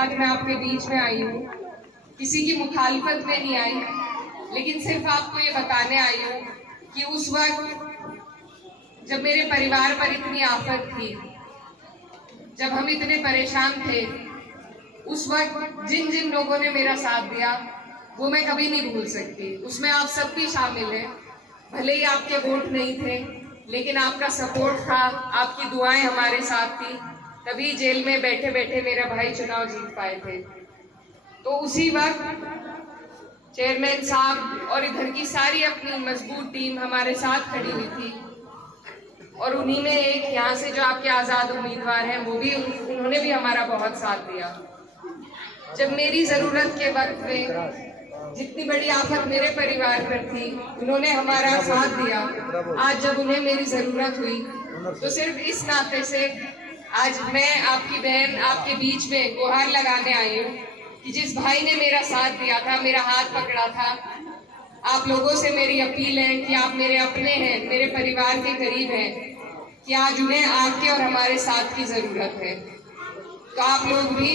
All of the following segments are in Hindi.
आज मैं आपके बीच में आई हूँ। किसी की मुखालफत में नहीं आई, लेकिन सिर्फ आपको ये बताने आई हूँ कि उस वक्त जब मेरे परिवार पर इतनी आफत थी, जब हम इतने परेशान थे, उस वक्त जिन जिन लोगों ने मेरा साथ दिया वो मैं कभी नहीं भूल सकती। उसमें आप सब भी शामिल हैं। भले ही आपके वोट नहीं थे, लेकिन आपका सपोर्ट था, आपकी दुआएं हमारे साथ थी, तभी जेल में बैठे बैठे मेरा भाई चुनाव जीत पाए थे। तो उसी वक्त चेयरमैन साहब और इधर की सारी अपनी मजबूत टीम हमारे साथ खड़ी हुई थी, और उन्हीं में एक यहाँ से जो आपके आज़ाद उम्मीदवार हैं वो भी, उन्होंने भी हमारा बहुत साथ दिया। जब मेरी ज़रूरत के वक्त में जितनी बड़ी आफत मेरे परिवार पर थी, उन्होंने हमारा साथ दिया। आज जब उन्हें मेरी ज़रूरत हुई तो सिर्फ इस नाते से आज मैं आपकी बहन आपके बीच में गुहार लगाने आई हूँ कि जिस भाई ने मेरा साथ दिया था, मेरा हाथ पकड़ा था, आप लोगों से मेरी अपील है कि आप मेरे अपने हैं, मेरे परिवार के करीब हैं, कि आज उन्हें आपके और हमारे साथ की ज़रूरत है। तो आप लोग भी,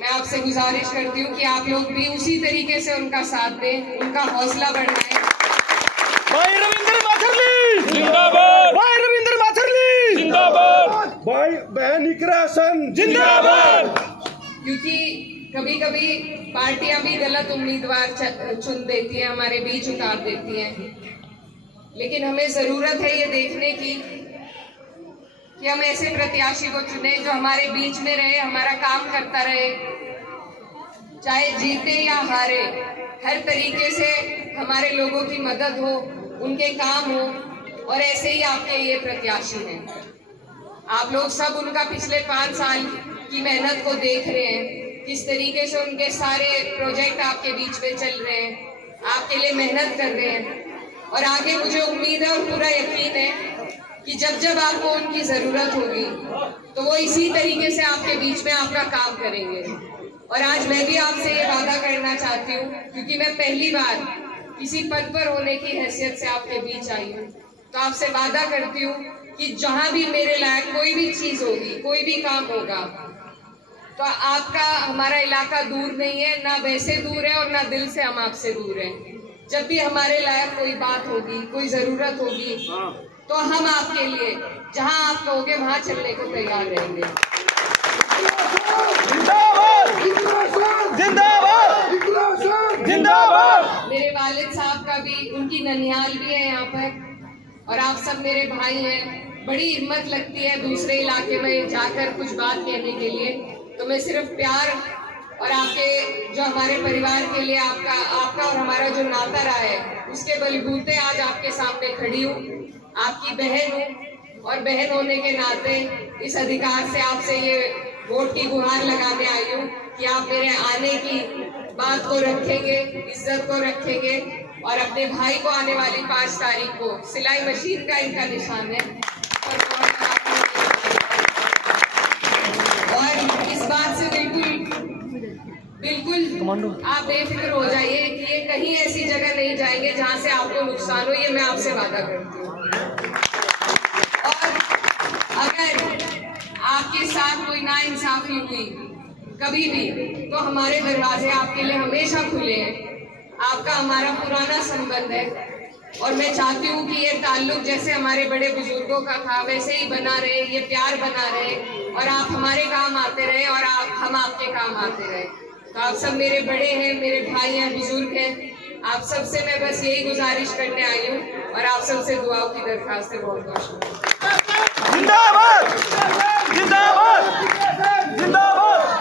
मैं आपसे गुजारिश करती हूँ कि आप लोग भी उसी तरीके से उनका साथ दें, उनका हौसला बढ़ाएं। भाई रविंद्र माथुरली जिंदाबाद, भाई रविंद्र माथुरली जिंदाबाद, भाई बहन इकरा हसन जिंदाबाद। क्योंकि कभी कभी पार्टियां भी गलत उम्मीदवार चुन देती हैं, हमारे बीच उतार देती हैं, लेकिन हमें जरूरत है ये देखने की कि हम ऐसे प्रत्याशी को चुने जो हमारे बीच में रहे, हमारा काम करता रहे, चाहे जीते या हारे, हर तरीके से हमारे लोगों की मदद हो, उनके काम हो। और ऐसे ही आपके ये प्रत्याशी हैं। आप लोग सब उनका पिछले 5 साल की मेहनत को देख रहे हैं, किस तरीके से उनके सारे प्रोजेक्ट आपके बीच में चल रहे हैं, आपके लिए मेहनत कर रहे हैं। और आगे मुझे उम्मीद है और पूरा यकीन है कि जब जब आपको उनकी ज़रूरत होगी तो वो इसी तरीके से आपके बीच में आपका काम करेंगे। और आज मैं भी आपसे ये वादा करना चाहती हूँ, क्योंकि मैं पहली बार किसी पद पर होने की हैसियत से आपके बीच आई हूँ, तो आपसे वादा करती हूँ कि जहाँ भी मेरे लायक कोई भी चीज़ होगी, कोई भी काम होगा, तो आपका हमारा इलाका दूर नहीं है, ना वैसे दूर है और ना दिल से हम आपसे दूर हैं। जब भी हमारे लायक कोई बात होगी, कोई ज़रूरत होगी, तो हम आपके लिए जहां आप कहोगे वहां चलने को तैयार रहेंगे। जिंदाबाद जिंदाबाद जिंदाबाद। मेरे वालिद साहब का भी, उनकी ननिहाल भी है यहाँ पर, और आप सब मेरे भाई हैं। बड़ी हिम्मत लगती है दूसरे इलाके में जाकर कुछ बात कहने के लिए, तो मैं सिर्फ प्यार और आपके जो हमारे परिवार के लिए आपका और हमारा जो नाता रहा है, उसके बलबूते आज आपके सामने खड़ी हूँ। आपकी बहन हूँ, और बहन होने के नाते इस अधिकार से आपसे ये वोट की गुहार लगाने आई हूँ कि आप मेरे आने की बात को रखेंगे, इज्जत को रखेंगे, और अपने भाई को आने वाली 5 तारीख को सिलाई मशीन का इनका निशान है, और इस बात से बिल्कुल आप बेफिक्र हो जाइए कि ये कहीं ऐसी जगह नहीं जाएंगे जहां से आपको नुकसान हो, ये मैं आपसे वादा करती हूँ। और अगर आपके साथ कोई नाइंसाफी हुई कभी भी, तो हमारे दरवाजे आपके लिए हमेशा खुले हैं। आपका हमारा पुराना संबंध है, और मैं चाहती हूँ कि ये ताल्लुक जैसे हमारे बड़े बुजुर्गों का था वैसे ही बना रहे, ये प्यार बना रहे, और आप हमारे काम आते रहे और हम आपके काम आते रहे। तो आप सब मेरे बड़े हैं, मेरे भाई हैं, बुजुर्ग हैं, आप सबसे मैं बस यही गुजारिश करने आई हूँ, और आप सबसे दुआओं की दरखास्त है। बहुत बहुत शुक्रिया। जिंदाबाद जिंदाबाद जिंदाबाद।